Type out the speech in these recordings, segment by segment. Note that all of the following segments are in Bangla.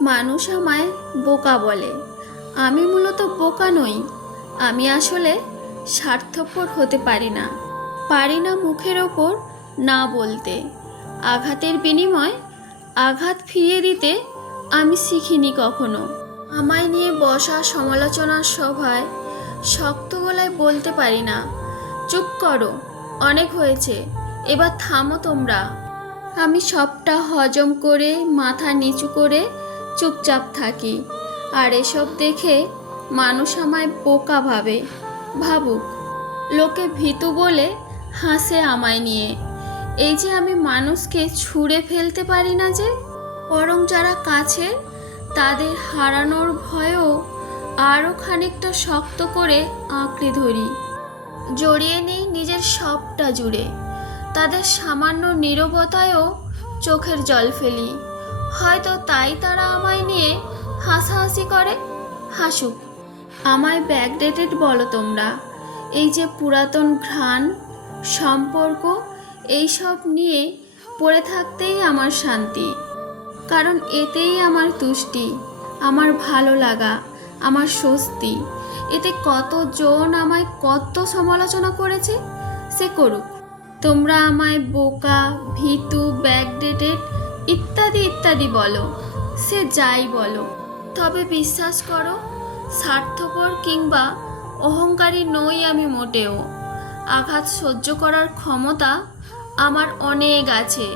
মানুষ আমায় বোকা বলে। আমি মূলত বোকা নই। আমি আসলে স্বার্থপর হতে পারি না মুখের ওপর না বলতে। আঘাতের বিনিময় আঘাত ফিরিয়ে দিতে আমি শিখিনি কখনো। আমায় নিয়ে বসা সমালোচনার সভায় শক্ত গলায় বলতে পারি না, চুপ করো, অনেক হয়েছে, এবার থামো তোমরা। আমি সবটা হজম করে মাথা নিচু করে চুপচাপ থাকি। আর এসব দেখে মানুষ আমায় বোকা ভাবুক। লোকে ভীতু বলে হাসে আমায় নিয়ে। এই যে আমি মানুষকে ছুঁড়ে ফেলতে পারি না যে, বরং যারা কাছে তাদের হারানোর ভয়েও আরও খানিকটা শক্ত করে আঁকড়ে ধরি, জড়িয়ে নেই নিজের সবটা জুড়ে। তাদের সামান্য নীরবতায়ও চোখের জল ফেলি। হয়তো তাই তারা আমায় নিয়ে হাসাহাসি করে। হাসুক, আমায় ব্যাকডেটেড বলো তোমরা। এই যে পুরাতন ঘ্রাণ, সম্পর্ক, এইসব নিয়ে পড়ে থাকতেই আমার শান্তি। কারণ এতেই আমার তুষ্টি, আমার ভালো লাগা, আমার স্বস্তি। এতে কতজন আমায় কত সমালোচনা করেছে, সে করুক। তোমরা আমায় বোকা, ভীতু, ব্যাকডেটেড ইত্যাদি ইত্যাদি বলো, সে যাই বলো। তবে বিশ্বাস করো, স্বার্থপর কিংবা অহংকারী নই আমি মোটেও। আঘাত সহ্য করার ক্ষমতা আমার অনেক আছে।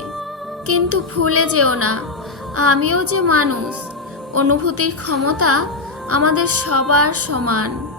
কিন্তু ভুলে যেও না, আমিও যে মানুষ। অনুভূতির ক্ষমতা আমাদের সবার সমান।